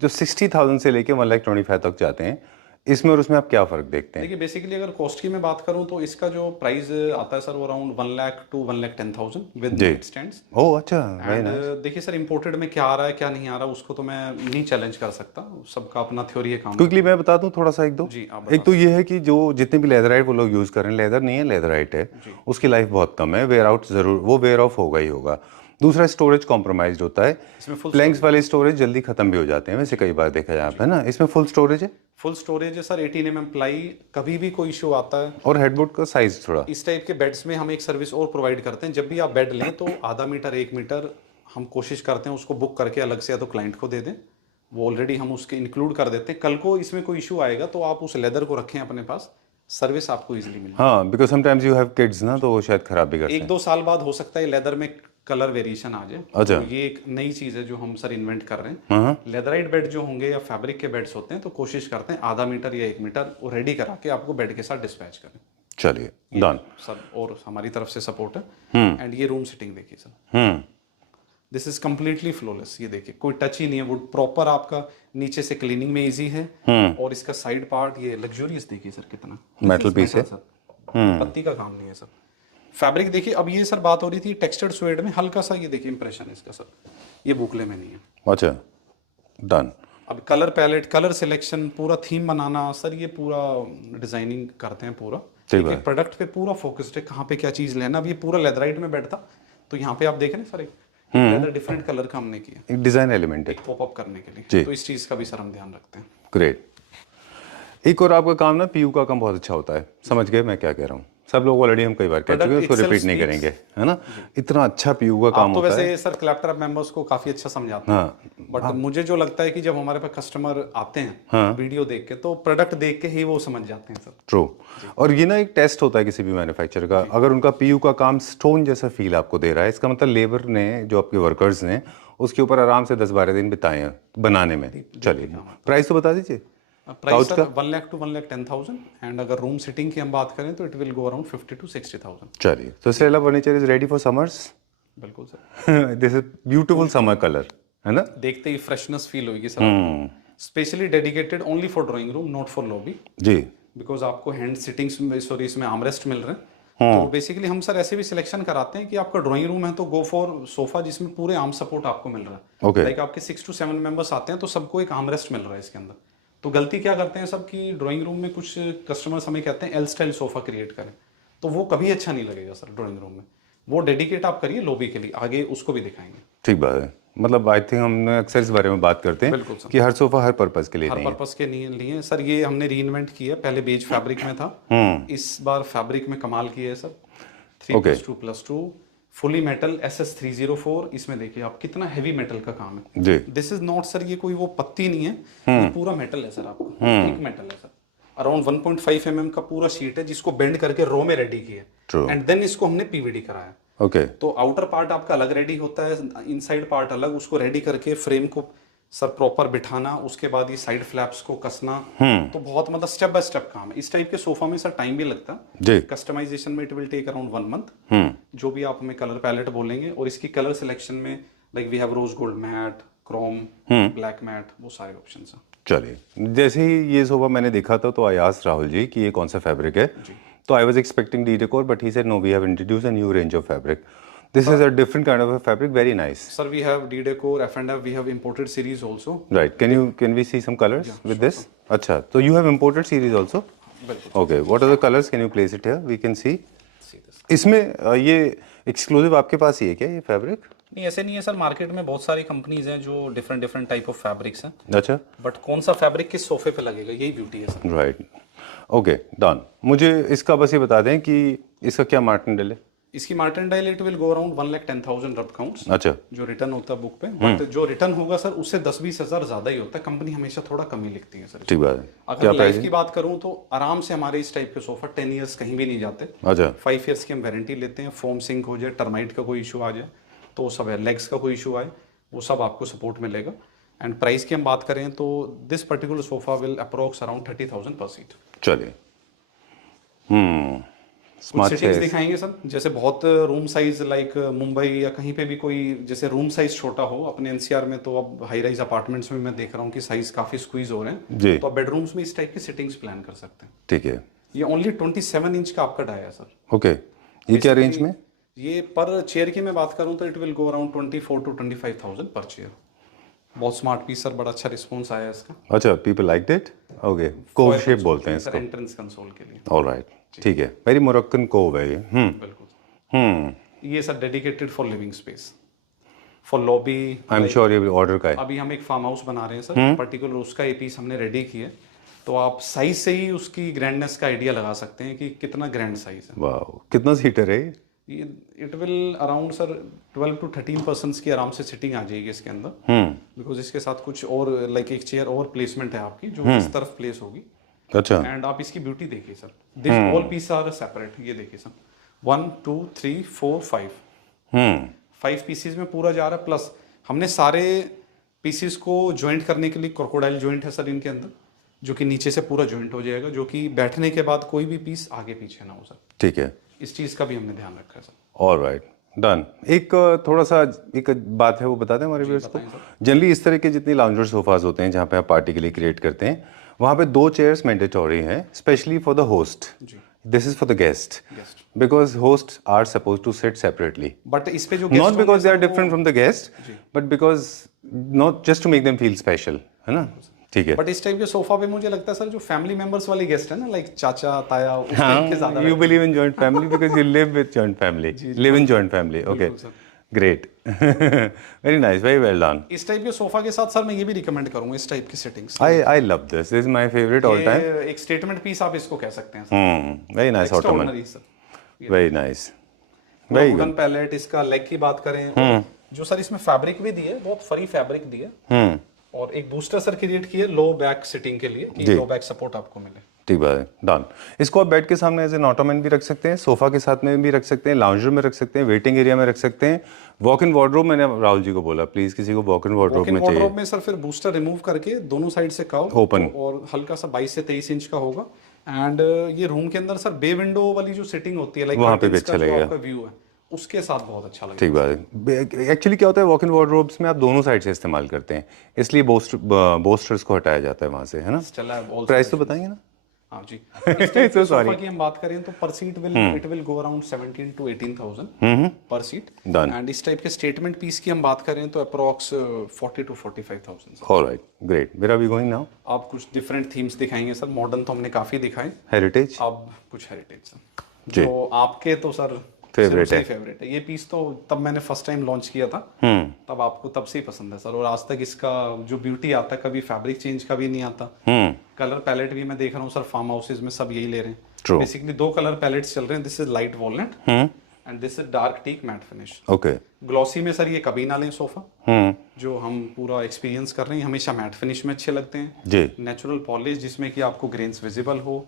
जो 60,000 से लेके 1,25,000 तक जाते हैं, इसमें और उसमें आप क्या फ़र्क देखते हैं? देखिए बेसिकली अगर कॉस्ट की मैं बात करूं तो इसका जो प्राइस आता है सर वो around 1 lakh to 1,10,000 with night stands. Oh अच्छा. एंड देखिए सर इंपोर्टेड में क्या आ रहा है क्या नहीं आ रहा उसको तो मैं नहीं चैलेंज कर सकता. सबका अपना थ्योरी है काम. क्विकली मैं बता दूं थोड़ा सा एक दो. जी आप एक तो ये है कि जो जितने भी लेदराइट वो लोग यूज़ कर रहे हैं, लेदर नहीं है लेदराइट है, उसकी लाइफ बहुत कम है. वेयर आउट ज़रूर वो वेयर ऑफ होगा ही होगा. दूसरा स्टोरेज कॉम्प्रोमाइज होता है. प्लैंक्स वाले स्टोरेज जल्दी खत्म भी हो जाते हैं, वैसे कई बार देखा जाए है ना. इसमें फुल स्टोरेज है. फुल स्टोरेज है सर. 18 mm ply. कभी भी कोई इशू आता है. और हेडबोर्ड का साइज थोड़ा. इस टाइप के बेड्स में हम एक सर्विस और प्रोवाइड करते हैं. जब भी आप बेड लें तो आधा मीटर 1 मीटर हम कोशिश करते हैं उसको बुक करके अलग से या तो क्लाइंट को दे दें. वो ऑलरेडी हम उसके इंक्लूड कर देते हैं. कल को इसमें कोई इशू आएगा तो आप उस लेदर को रखें अपने पास, सर्विस आपको इजीली मिलेगी. हाँ, because sometimes you have kids ना, तो वो शायद खराब भी करते हैं. 1-2 साल बाद हो सकता है लेदर में कलर वेरिएशन आ जाए. अच्छा. तो ये एक नई चीज है जो हम सर इन्वेंट कर रहे हैं. लेदराइट बेड जो होंगे या फैब्रिक के बेड्स होते हैं तो कोशिश करते हैं आधा मीटर या 1 मीटर वो रेडी करा के आपको बेड के साथ डिस्पैच करें. चलिए डन सर और हमारी तरफ से सपोर्ट है. एंड ये रूम सिटिंग देखिए sir. This is completely flawless. ये देखिए कोई टच ही नहीं है. वुड प्रॉपर आपका नीचे से क्लीनिंग में इजी है. और इसका साइड पार्ट ये लग्जूरियस देखिए सर कितना मेटल पीस है. पत्ती का काम नहीं है सर. फैब्रिक देखिए. अब ये सर बात हो रही थी टेक्सचर्ड स्वेड में हल्का सा ये देखिए इंप्रेशन है इसका सर. ये बुकले में नहीं है. अच्छा. डन. अब कलर पैलेट, कलर सिलेक्शन, पूरा थीम बनाना सर, ये पूरा डिजाइनिंग करते हैं पूरा. एक प्रोडक्ट पे पूरा फोकस्ड है कहाँ पे क्या चीज लेना. अब ये पूरा लेदराइट में बैठता तो यहाँ पे आप देख रहे हैं सर एक लेदर डिफरेंट कलर का हमने किया. एक डिजाइन एलिमेंट है पॉप अप करने के लिए. तो इस चीज का भी सर हम ध्यान रखते हैं. ग्रेट. एक और आपका काम ना पीयू का काम बहुत अच्छा होता है. समझ गए मैं क्या कह रहा हूँ. सब लोग ऑलरेडी हम कई बार कह चुके हैं, उसको रिपीट नहीं करेंगे, है ना. इतना अच्छा पीयू का काम तो होता है. वैसे सर क्लैपटॉप मेंबर्स को काफी अच्छा समझाते हैं. बट मुझे जो लगता है कि जब हमारे पास कस्टमर आते हैं वीडियो देख के तो प्रोडक्ट देख के ही वो समझ जाते हैं सर. ट्रू. और ये ना एक टेस्ट होता है किसी भी मैन्युफैक्चरर का. अगर उनका पीयू का काम स्टोन जैसा फील आपको दे रहा है, इसका मतलब लेबर ने, जो आपके वर्कर्स ने, उसके ऊपर आराम से 10-12 दिन बिताए हैं बनाने में. चलिए प्राइस तो बता दीजिए. Price sir 1 lakh to 1,10,000. And अगर रूम सिटिंग की हम बात करें तो it will go around 50 to 60,000. चलिए. तो Stella furniture is ready for summers. बिल्कुल सर. This is beautiful summer colour, है ना. देखते ही फ्रेशनेस फील होगी sir. Specially dedicated only for drawing room, not for lobby. जी. बिकॉज आपको हैंड सिटिंग्स में, सॉरी, इसमें आर्मरेस्ट मिल रहे हैं. तो बेसिकली हम सर ऐसे भी सिलेक्शन कराते हैं कि आपका ड्राइंग रूम है तो गो फॉर सोफा जिसमें पूरे आर्म सपोर्ट आपको मिल रहा है. Okay. लाइक आपके 6 to 7 मेंबर्स आते हैं तो सबको एक आर्मरेस्ट मिल रहा है इसके अंदर. तो गलती क्या करते हैं सब कि ड्राइंग रूम में कुछ कस्टमर्स हमें कहते हैं एल स्टाइल सोफा क्रिएट करें, तो वो कभी अच्छा नहीं लगेगा सर ड्राइंग रूम में. वो डेडिकेट आप करिए लॉबी के लिए, आगे उसको भी दिखाएंगे. ठीक बात है. मतलब आई थिंक हम अक्सर इस बारे में बात करते हैं कि हर सोफा हर पर्पस के लिए हर नहीं है. पर्पस के लिए सर. ये हमने रीइन्वेंट किया है. पहले बेज फैब्रिक में था, इस बार फैब्रिक में कमाल किया है सर. 3+2+2 fully metal SS304. इसमें देखिए आप कितना हेवी मेटल का काम है जी. दिस इज नॉट सर, ये कोई वो पत्ती नहीं है. ये पूरा मेटल है सर. आपका एक मेटल है सर. अराउंड 1.5 mm का पूरा शीट है जिसको बेंड करके रो में रेडी किया. एंड देन इसको हमने पीवीडी कराया. ओके. तो आउटर पार्ट आपका अलग रेडी होता है, इनसाइड पार्ट अलग. उसको रेडी करके फ्रेम को सर प्रॉपर बिठाना, उसके बाद ये साइड फ्लैप्स को कसना. तो बहुत मतलब स्टेप बाय स्टेप काम है. इस टाइप के सोफा में सर टाइम भी लगता है. कस्टमाइजेशन में it will take around 1 month. जो भी आप हमें कलर पैलेट बोलेंगे. और इसकी कलर सिलेक्शन में like we have rose gold matt, chrome, black matt, वो सारे ऑप्शंस हैं. चलिए. जैसे ही ये सोफा मैंने देखा था तो आई आस्क्ड राहुल जी कि ये कौन सा फैब्रिक है. तो I was expecting the decor, but he said no, we have introduced a new range of fabric. This is a different kind of a fabric, very nice. Sir, we have D-Decor, F&F, we have imported series also. Right. Can we see some colors with this? अच्छा. So you have imported series also? Okay. What are the colors? Can you place it here? We can see. इसमें ये exclusive आपके पास ही है क्या ये fabric? नहीं, ऐसे नहीं है सर. मार्केट में बहुत सारी कंपनीज हैं जो डिफरेंट टाइप ऑफ फैब्रिक्स हैं. अच्छा. बट कौन सा फैब्रिक किस सोफे पे लगेगा, यही ब्यूटी है सर. राइट. Okay done. मुझे इसका बस ये बता दें कि इसका क्या मटेरियल है. इसकी Martindale it will go around 1,10,000 rub counts, अच्छा जो रिटर्न होता है बुक पे। बट जो रिटर्न होगा सर उससे 10-20 हज़ार ज्यादा ही होता है। कंपनी हमेशा थोड़ा कम ही लिखती है सर। ठीक बात है। अगर क्या लाइफ प्राइस की है? बात करूं तो आराम से हमारे इस टाइप के सोफा 10 इयर्स कहीं भी नहीं जाते। अच्छा 5 इयर्स की हम वारंटी लेते हैं। फोम सिंक हो जाए, टर्माइट का कोई इशू आ जाए तो वो सब है, लेग्स का कोई इशू आए वो सब आपको सपोर्ट मिलेगा। एंड प्राइस की हम बात करें तो this particular sofa will approx around 30,000 पर सीट। चलिए कुछ स्मार्ट सेटिंग्स चेयर्स। दिखाएंगे सर, जैसे बहुत रूम साइज लाइक मुंबई या कहीं पे भी कोई जैसे रूम साइज छोटा हो। अपने एनसीआर में तो अब हाई राइज अपार्टमेंट्स में मैं देख रहा हूँ कि साइज काफी स्क्वीज हो रहे हैं, जी तो आप बेडरूम्स में इस टाइप की सेटिंग्स प्लान कर सकते हैं। ठीक है ये ओनली 27 इंच का आपका डाया है सर। ओके। ये क्या रेंज में? ये पर चेयर की मैं बात करूं तो it will go around 24 to 25,000 पर चेयर। बहुत स्मार्ट पीस सर, बड़ा अच्छा रिस्पॉन्स आया है इसका। अच्छा people like it. Okay cove shape बोलते हैं सर इसको। एंट्रेंस कंसोल के लिए। ऑलराइट ठीक है, वेरी मोरक्कन कोव है ये। बिल्कुल। ये sir dedicated for living space, for lobby. I am sure ये ऑर्डर का है। अभी हम एक फार्म हाउस बना रहे हैं सर, पर्टिकुलर उसका ये पीस हमने रेडी किया है। तो आप साइज से ही उसकी ग्रैंडनेस का आइडिया लगा सकते हैं कि कितना ग्रैंड साइज है। वाह कितना सीटर है ये? It will around sir 12 to 13 persons की आराम से सिटिंग आ जाएगी इसके अंदर। बिकॉज इसके साथ कुछ और लाइक एक चेयर और प्लेसमेंट है आपकी जो इस तरफ प्लेस होगी। अच्छा एंड आप इसकी ब्यूटी देखिए sir, this all piece are separate. ये देखिए सर 1 2 3 4 5 पीसेस में पूरा जा रहा है। प्लस हमने सारे पीसेस को ज्वाइंट करने के लिए क्रोकोडाइल ज्वाइंट है सर इनके अंदर, जो कि नीचे से पूरा ज्वाइंट हो जाएगा, जो कि बैठने के बाद कोई भी पीस आगे पीछे ना हो सर। ठीक है इस चीज का भी हमने ध्यान रखा है सर। Alright done. एक थोड़ा सा एक बात है वो बता दें हमारे व्यूअर्स को। जनरली इस तरह के जितनी लाउंजर सोफाज होते हैं जहाँ पे आप पार्टी के लिए क्रिएट करते हैं, वहाँ पे 2 चेयर्स मैंडेटरी हैं specially for the host. This is for the guest because host are suppose to sit separately, but इस पे जो not because they are different from the guest but because not just to make them feel special, है ना? ठीक है। But इस type के sofa पे मुझे लगता है सर जो फैमिली मेंबर्स वाले गेस्ट है ना, लाइक चाचा ताया, उस टाइप के ज्यादा You believe in joint family because you live with joint family. Live in joint family. Okay. Great. Very nice. Very well done. इस टाइप के सोफा के साथ सर मैं ये भी रिकमेंड करूंगा इस टाइप की settings. I love this. This is my favorite all time. ये एक स्टेटमेंट पीस आप इसको कह सकते हैं sir. Very nice ottoman. Extraordinary sir. Very nice. Very wooden good. Palette, इसका लेग की बात करें जो सर इसमें फैब्रिक भी दी है, बहुत फरी फैब्रिक दी है। और एक बूस्टर सर क्रिएट किए लो बैक सिटिंग के लिए कि लो बैक सपोर्ट आपको मिले। ठीक बात है। डन। इसको आप बेड के सामने एज एन ऑटोमन भी रख सकते हैं, सोफा के साथ में भी रख सकते हैं, लाउंजर में रख सकते हैं, वेटिंग एरिया में रख सकते हैं। वॉक इन वार्डरोब, मैंने राहुल जी को बोला प्लीज किसी को वॉक इन वार्डरोब में चाहिए। वार्डरोब में सर फिर बूस्टर रिमूव करके दोनों साइड से कर्व ओपन और हल्का सा 22 से 23 इंच का होगा। एंड ये रूम के अंदर सर बे विंडो वाली जो सेटिंग होती है लाइक वहाँ पे भी अच्छा लगेगा, आपका व्यू है उसके साथ बहुत अच्छा लगेगा। ठीक बात है। एक्चुअली क्या होता है वॉक इन वार्डरोब्स में आप दोनों साइड से इस्तेमाल करते हैं, इसलिए बोस्टर्स को हटाया जाता है वहाँ से, है ना? प्राइस तो बताएंगे ना? हाँ जी। इस टाइप के सोफा की हम बात करें तो per seat it will go around 17 to 18,000 per seat. And इस टाइप के स्टेटमेंट पीस की हम बात करें तो approx 40 to 45,000। Alright great. Where are we going now? आप कुछ डिफरेंट थीम्स दिखाएंगे सर। मॉडर्न तो हमने काफी दिखाए, हेरिटेज। अब कुछ हेरिटेज सर जो आपके तो सर फेवरेट है। ये पीस तो तब मैंने फर्स्ट टाइम लॉन्च किया था, तब आपको तब से ही पसंद है सर। और आज तक इसका जो ब्यूटी आता है, कभी फैब्रिक चेंज का भी नहीं आता। कलर पैलेट भी मैं देख रहा हूँ सर फार्म हाउसेज में सब यही ले रहे हैं। बेसिकली 2 कलर पैलेट्स चल रहे हैं। This is light walnut and this is dark teak matt finish. Okay. Glossy में सर ये कभी ना लें सोफा, जो हम पूरा एक्सपीरियंस कर रहे हैं। हमेशा मैट फिनिश में अच्छे लगते हैं जी। नेचुरल पॉलिश जिसमें कि आपको ग्रेन्स विजिबल हो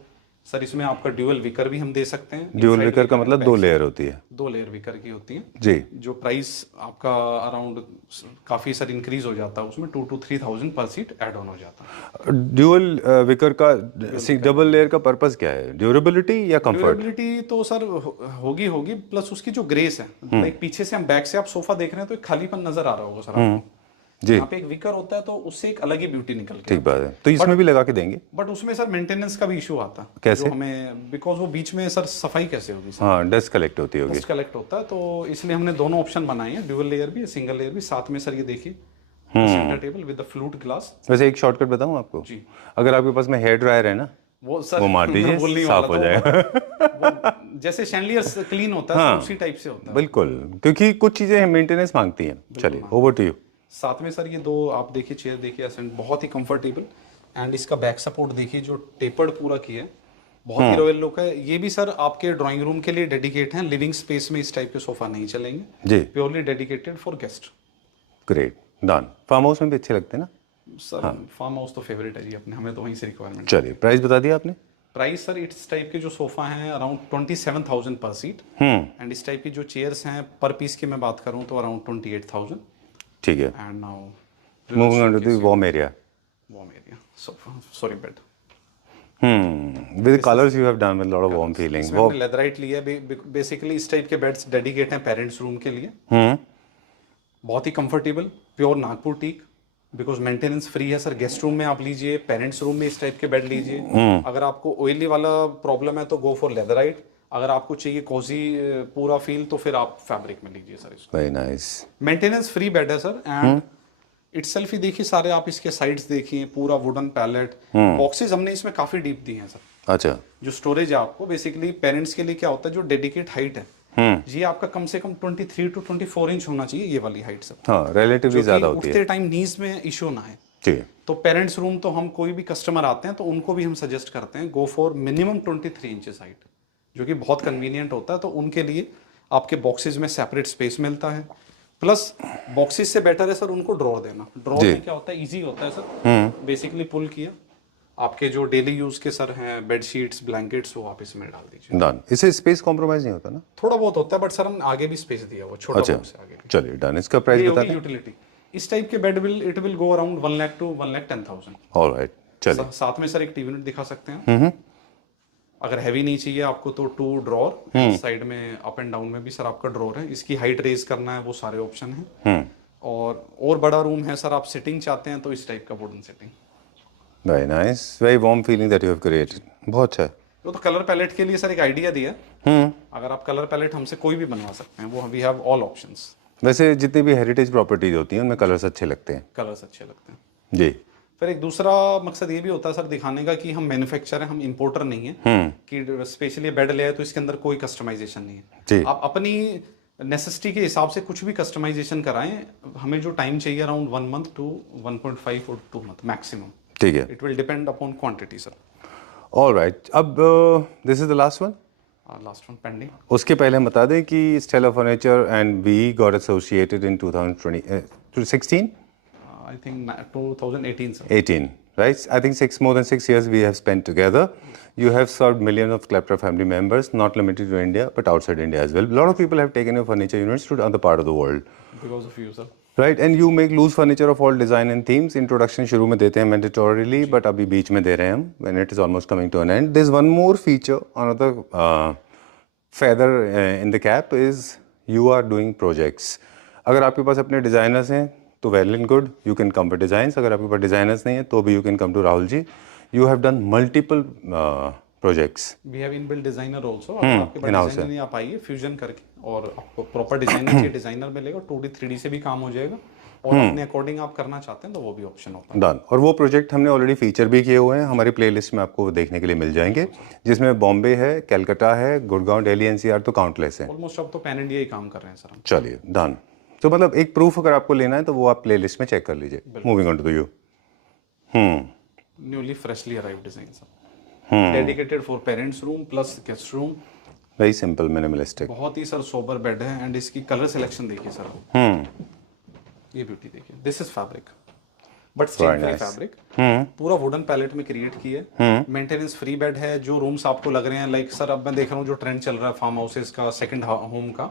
सर। इसमें आपका ड्यूअल विकर भी हम दे सकते हैं। ड्यूअल विकर का मतलब 2 लेयर होती है? 2 लेयर विकर की होती है जी। जो प्राइस आपका अराउंड काफी सर इंक्रीज हो जाता है, उसमें 2 to 3,000 पर सीट ऐड ऑन हो जाता है। ड्यूअल विकर का डबल लेयर का पर्पस क्या है? ड्यूरेबिलिटी या कंफर्ट? ड्यूरेबिलिटी तो सर होगी प्लस उसकी जो ग्रेस है, लाइक पीछे से हम बैक से आप सोफा देख रहे हैं तो एक खालीपन नजर आ रहा होगा सर आपको। जी। यहाँ पे एक विकर होता है तो उससे एक अलग ही ब्यूटी निकल के। ठीक बात है। तो इसमें भी लगा के देंगे? बट उसमें सर मेंटेनेंस का भी इशू आता है। कैसे? जो हमें बिकॉज वो बीच में सर सफाई कैसे होगी सर? हाँ डस्ट कलेक्ट होती होगी। डस्ट कलेक्ट होता है, तो इसलिए हमने दोनों ऑप्शन बनाए हैं, ड्यूअल लेयर भी सिंगल लेयर भी। साथ में सर ये देखिए centre table with the flute glass. वैसे एक शॉर्टकट बताऊं आपको जी। अगर आपके पास में हेयर ड्रायर है ना, वो सर वो मार दीजिए साफ हो जाएगा। जैसे शैंडलियर क्लीन होता है उसी टाइप से होता है। बिल्कुल, क्योंकि कुछ चीजें मेंटेनेंस मांगती हैं। चलिए ओवर टू यू। साथ में सर ये 2 आप देखिए चेयर देखिए, एसेंट बहुत ही कंफर्टेबल। एंड इसका बैक सपोर्ट देखिए जो टेपर्ड पूरा किया है, बहुत ही रॉयल लुक है। ये भी सर आपके ड्राइंग रूम के लिए डेडिकेट हैं, लिविंग स्पेस में इस टाइप के सोफा नहीं चलेंगे, जी purely dedicated for guest. Great done. Farm house में भी अच्छे लगते हैं ना? सर फार्म हाउस तो फेवरेट है जी अपने, हमें तो वहीं से रिक्वायरमेंट। चलिए प्राइस बता दिया आपने। प्राइस सर इस टाइप के जो सोफा हैं अराउंड 27,000 पर सीट, एंड इस टाइप की जो चेयर्स हैं पर पीस की मैं बात करूं तो अराउंड 28,000। ठीक है, and now moving on to the warm area. Warm area sofa, sorry bed. With colours you have done with lot of warm feeling. इसमें हमने लेदराइट लिया है, बेसिकली इस टाइप के बेड्स डेडिकेट हैं पेरेंट्स रूम के लिए। बहुत ही comfortable, pure Nagpur teak, because maintenance free है सर। गेस्ट रूम में आप लीजिए, पेरेंट्स रूम में इस टाइप के बेड लीजिए। अगर आपको ऑयली वाला प्रॉब्लम है तो गो फॉर लेदराइट, अगर आपको चाहिए कोजी पूरा फील तो फिर आप फैब्रिक में लीजिए सर इसको। Very nice. Maintenance free bed है सर, एंड इटसेल्फ ही देखिए सारे आप इसके साइड्स देखिए, पूरा वुडन पैलेट, बॉक्सेस हमने इसमें काफी डीप दिए हैं सर। अच्छा, जो स्टोरेज है आपको बेसिकली पेरेंट्स के लिए क्या होता है, जो डेडिकेट हाइट है ये आपका कम से कम 23 to 24 इंच होना चाहिए, ये वाली हाइट सर। हाँ रिलेटिवली ज्यादा होती है। उठते टाइम नीज में इशू ना है। ठीक, तो पेरेंट्स रूम तो हम कोई भी कस्टमर आते हैं तो उनको भी हम सजेस्ट करते हैं go for minimum 23 inches height, जो कि बहुत कन्वीनियंट होता है। तो उनके लिए आपके बॉक्सेस में सेपरेट स्पेस मिलता है, प्लस बॉक्सेस से बेटर है सर उनको ड्रॉर देना। ड्रॉर में क्या होता है, इजी होता है सर, बेसिकली पुल किया, आपके जो डेली यूज के सर हैं बेड शीट्स ब्लैंकेट्स वो आप इसमें डाल दीजिए। डन। इससे स्पेस कॉम्प्रोमाइज नहीं होता ना? थोड़ा बहुत होता है, बट सर हम आगे भी स्पेस दिया हुआ, छोटा अच्छा बॉक्स है आगे। चलिए डन। इसका प्राइस बता दें। यूटिलिटी इस टाइप के bed it will go around 1 lakh to 1,10,000। Alright चलिए। साथ में सर एक टीवी यूनिट दिखा सकते हैं। अगर हैवी नहीं चाहिए आपको तो 2 ड्रॉर, साइड में अप एंड डाउन में भी सर आपका ड्रॉर है, इसकी हाइट रेज करना है वो सारे ऑप्शन हैं। और बड़ा रूम है सर, आप सिटिंग चाहते हैं तो इस टाइप का wooden sitting. Very nice, very warm feeling that you have created. बहुत अच्छा है। तो कलर पैलेट के लिए सर एक आइडिया दिया, अगर आप कलर पैलेट हमसे कोई भी बनवा सकते हैं, वो वी हैव ऑल ऑप्शंस। वैसे जितनी भी हेरिटेज प्रॉपर्टीज होती हैं उनमें कलर्स अच्छे लगते हैं। कलर्स अच्छे लगते हैं जी। फिर एक दूसरा मकसद ये भी होता है सर दिखाने का कि हम मैन्युफैक्चरर हैं, हम इंपोर्टर नहीं है, कि स्पेशली बेड ले आए तो इसके अंदर कोई कस्टमाइजेशन नहीं जी। है। आप अपनी नेसेसिटी के हिसाब से कुछ भी कस्टमाइजेशन कराएं, हमें जो टाइम चाहिए around 1 month to 1.5 or 2 month maximum. ठीक है, it will depend upon quantity sir. Alright. अब this is the last one. Last one pending. उसके पहले हम बता दें कि Stella furniture and we got associated in 2016 I think 2018 sir. 18, right? I think more than 6 years we have spent together. You have served millions of Kleptra family members, not limited to India, but outside India as well. A lot of people have taken your furniture units to other part of the world. Because of you, sir. Right? And you make loose furniture of all design and themes. Introduction शुरू में देते हैं mandatorily, but अभी बीच में दे रहे हैं हम, when it is almost coming to an end. There's one more feature, another feather in the cap is you are doing projects. अगर आपके पास अपने designers हैं तो well and good, you can come with designs. अगर आपके पास designers नहीं है तो भी you can come to Rahul ji. You have done multiple projects. We have inbuilt designer also. अगर आपके पास डिजाइनर नहीं, आप आइए फ्यूजन करके, और आपको प्रॉपर डिजाइनर चाहिए डिजाइनर मिलेगा, 2D 3D से भी काम हो जाएगा, और अपने अकॉर्डिंग आप करना चाहते हैं तो वो भी ऑप्शन होता है। डन। और वो प्रोजेक्ट हमने ऑलरेडी फीचर भी किए हुए हैं, हमारी प्लेलिस्ट में आपको देखने के लिए मिल जाएंगे, जिसमें बॉम्बे है, कलकत्ता है, गुड़गांव, दिल्ली, NCR तो काउंटलेस है। ऑलमोस्ट अब तो पैन इंडिया ही काम कर रहे हैं सर हम। चलिए डन। तो मतलब एक प्रूफ अगर आपको लेना है तो वो आप प्लेलिस्ट में चेक कर लीजिए। Moving on to you. Newly freshly arrived design sir, dedicated for parents room plus guest room. Very simple minimalistic. बहुत ही सर सोबर बेड है, एंड इसकी कलर सिलेक्शन देखिए सर। ये ब्यूटी देखिए, this is fabric, but stain free fabric, पूरा wooden palette में create की है। मेंटेनेंस फ्री बेड है। जो रूम्स आपको लग रहे हैं लाइक सर, अब मैं देख रहा हूँ जो ट्रेंड चल रहा है फार्म हाउसेस का, सेकंड होम का,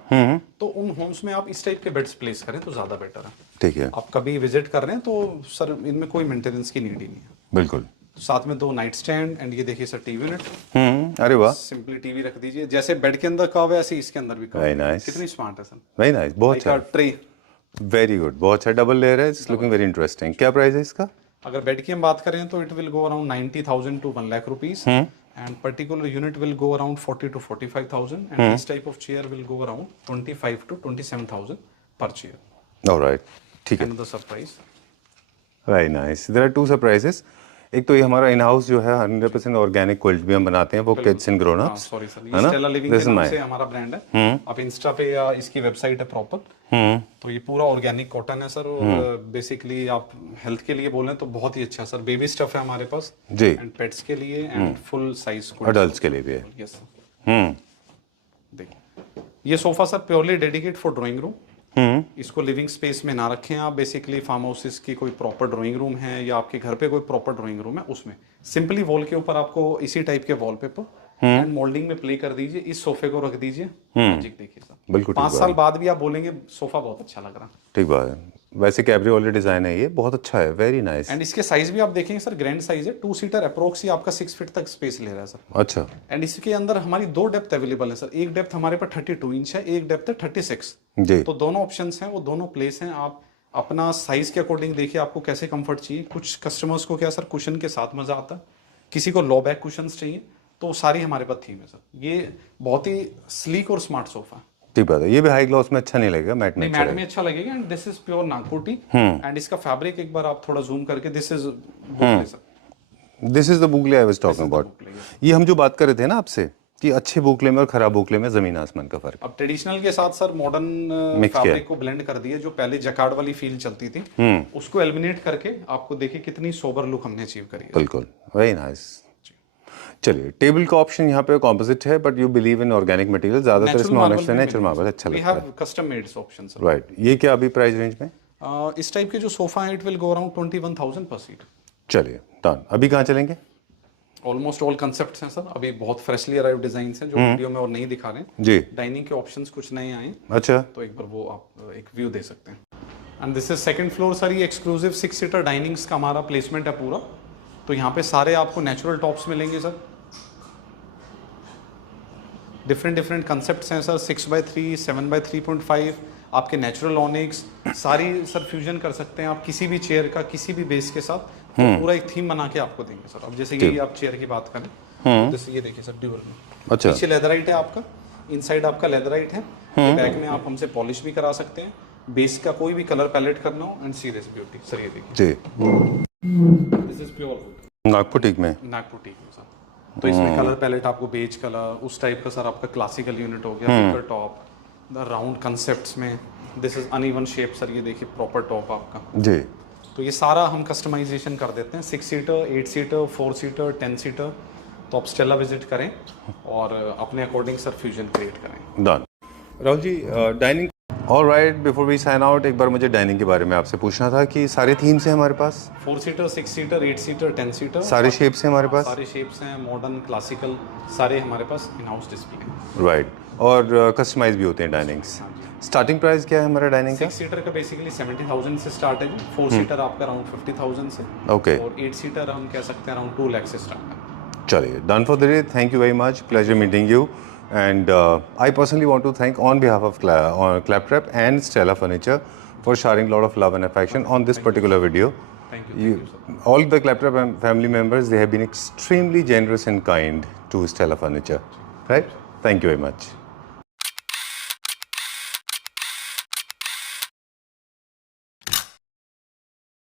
तो उन होम्स में आप इस टाइप के बेड्स प्लेस करें तो ज्यादा बेटर है। ठीक है। आप कभी विजिट कर रहे हैं तो सर इनमें कोई मेंटेनेंस की नीड ही नहीं है। बिल्कुल। साथ में 2 नाइट स्टैंड, एंड ये देखिए सर टीवी यूनिट। अरे वाह, सिंपली टीवी रख दीजिए, जैसे बेड के अंदर कव है ऐसे इसके अंदर भी कव। वेरी नाइस, कितनी स्मार्ट है सर। वेरी नाइस, बहुत अच्छा। ट्रे, वेरी गुड, बहुत अच्छा। डबल लेयर है, इट्स लुकिंग वेरी इंटरेस्टिंग। क्या प्राइस है इसका? अगर बेड की हम बात करें तो it will go around 90,000 to 1 lakh rupees, and particular unit will go around 40 to 45,000, and this type of chair will go around 25 to 27,000 per chair. All right, ठीक है। Another surprise. Very nice. There are 2 surprises. एक तो ये हमारा in house जो है 100% organic quilt भी हम बनाते हैं, वो kids and grown ups, sorry sir, है ये ना? स्टेला लिविंग This के is नाम mine. से हमारा ब्रांड है। आप इंस्टा पे या इसकी वेबसाइट है प्रॉपर, तो ये पूरा ऑर्गेनिक कॉटन है सर। और बेसिकली आप हेल्थ के लिए बोलें तो बहुत ही अच्छा सर। बेबी स्टफ है हमारे पास जी, एंड पेट्स के लिए एंड फुल साइज अडल्ट्स के लिए भी है। Yes sir. देखिए ये sofa sir purely dedicate for drawing room. इसको लिविंग स्पेस में ना रखें आप। बेसिकली फार्म हाउसेस की कोई प्रॉपर ड्राइंग रूम है या आपके घर पे कोई प्रॉपर ड्राइंग रूम है, उसमें सिंपली वॉल के ऊपर आपको इसी टाइप के वॉलपेपर एंड मोल्डिंग में प्ले कर दीजिए। इस सोफे को रख दीजिए, मैजिक देखिए सर। बिल्कुल 5 साल बाद भी आप बोलेंगे सोफा बहुत अच्छा लग रहा है। ठीक बात है। वैसे कैब्रियोलेट डिजाइन है, ये बहुत अच्छा है, वेरी नाइस। एंड इसके साइज भी आप देखेंगे सर, ग्रैंड साइज है। 2 सीटर अप्रोक्स ही आपका 6 फीट तक स्पेस ले रहा है सर। अच्छा, एंड इसके अंदर हमारी 2 डेप्थ अवेलेबल है सर। एक डेप्थ हमारे पास 32 इंच है, एक डेप्थ है 36। जी, तो दोनों ऑप्शंस हैं, वो दोनों प्लेस हैं। आप अपना साइज के अकॉर्डिंग देखिए आपको कैसे कंफर्ट चाहिए। कुछ कस्टमर्स को क्या सर कुशन के साथ मजा आता है, किसी को लो बैक कुशंस चाहिए, तो सारी हमारे पास थीम है सर। ये बहुत ही स्लीक और स्मार्ट सोफा है। ठीक बात है। ये भी हाई ग्लॉस में अच्छा नहीं लगेगा, मैट में नहीं, अच्छा मैट में अच्छा लगेगा। And this is pure Nagpur teak and इसका फैब्रिक एक बार आप थोड़ा जूम करके, this is boucle sir. This is the boucle I was talking about. ये हम जो बात कर रहे थे ना आपसे कि अच्छे बुकले में और खराब बुकले में जमीन आसमान का फर्क। अब ट्रेडिशनल के साथ सर मॉडर्न फैब्रिक को ब्लेंड कर दिया। जो पहले जकार्ड वाली फील चलती थी, उसको एलिमिनेट करके आपको देखिए कितनी सोबर लुक हमने अचीव करी है। बिल्कुल, वेरी नाइस। चलिए, टेबल का ऑप्शन यहाँ पे कॉम्पोजिट है, but you believe in organic material, ज्यादातर इसमें ऑनेस्ट है, नेचुरल मार्बल अच्छा वी लगता है। Have custom made option sir. Right, ये क्या अभी प्राइस रेंज में? इस टाइप के जो सोफा है इट विल गो अराउंड 21,000 पर सीट। चलिए डन। अभी कहाँ चलेंगे? ऑलमोस्ट ऑल कंसेप्ट्स हैं सर। अभी बहुत फ्रेशली अराइव डिजाइंस हैं जो वीडियो में और नहीं दिखा रहे हैं। जी, डाइनिंग के ऑप्शंस कुछ नए आए हैं, अच्छा, तो एक बार वो आप एक व्यू दे सकते हैं। And this is second floor sir. ये एक्सक्लूसिव 6 सीटर डाइनिंग्स का हमारा प्लेसमेंट है पूरा। तो यहाँ पे सारे आपको नेचुरल टॉप्स मिलेंगे सर। डिफरेंट कंसेप्ट्स हैं सर। 6x3, 7x3.5, आपके नेचुरल ऑनिक्स सारी सर फ्यूजन कर सकते हैं आप किसी भी चेयर का किसी भी बेस के साथ। तो पूरा एक थीम बना के आपको देंगे सर। अब जैसे ये आप चेयर की बात करें, जैसे ये देखिए सर ड्यूअल में, अच्छा, पीछे लेदराइट है आपका, इनसाइड आपका लेदराइट है। बैक में आप हमसे पॉलिश भी करा सकते हैं। बेस का कोई भी कलर पैलेट करना हो and see this beauty sir. ये देखिए जी, this is pure wood, Nagpur teak में। नागपुर टीक में सर। तो इसमें कलर पैलेट आपको बेज कलर उस टाइप का सर आपका क्लासिकल यूनिट हो गया। Picker top, the round concepts में this is uneven shape sir. ये देखिए प्रॉपर टॉप आपका जी, तो ये सारा हम कस्टमाइजेशन कर देते हैं। 6 सीटर, 8 सीटर, 4 सीटर, 10 सीटर। तो आप स्टेला विजिट करें और अपने अकॉर्डिंग सर फ्यूजन क्रिएट करें। Done. Rahul ji, dining, alright, before we sign out, एक बार मुझे डाइनिंग के बारे में आपसे पूछना था कि सारे थीम्स हैं हमारे पास? 4 सीटर, 6 सीटर, 8 सीटर, 10 सीटर, सारे शेप्स हैं हमारे पास? सारे शेप्स हैं, मॉडर्न, क्लासिकल, सारे हमारे पास इन हाउस डिस्प्ले हैं। राइट, और कस्टमाइज भी होते हैं डाइनिंग्स। स्टार्टिंग प्राइस क्या है हमारा डाइनिंग का? 6 सीटर का बेसिकली 70,000 से स्टार्ट है जी। 4 सीटर आपका अराउंड 50,000 से। ओके, और 8 सीटर हम कह सकते हैं अराउंड 2 लाख से स्टार्ट है। चलिए, done for the day. Thank you very much, pleasure meeting you, and I personally want to thank on behalf of Claptrap and Stella Furniture for sharing a lot of love and affection on this particular video. Thank you, sir. All the Claptrap family members, they have been extremely generous and kind to Stella Furniture, right? Thank you very much.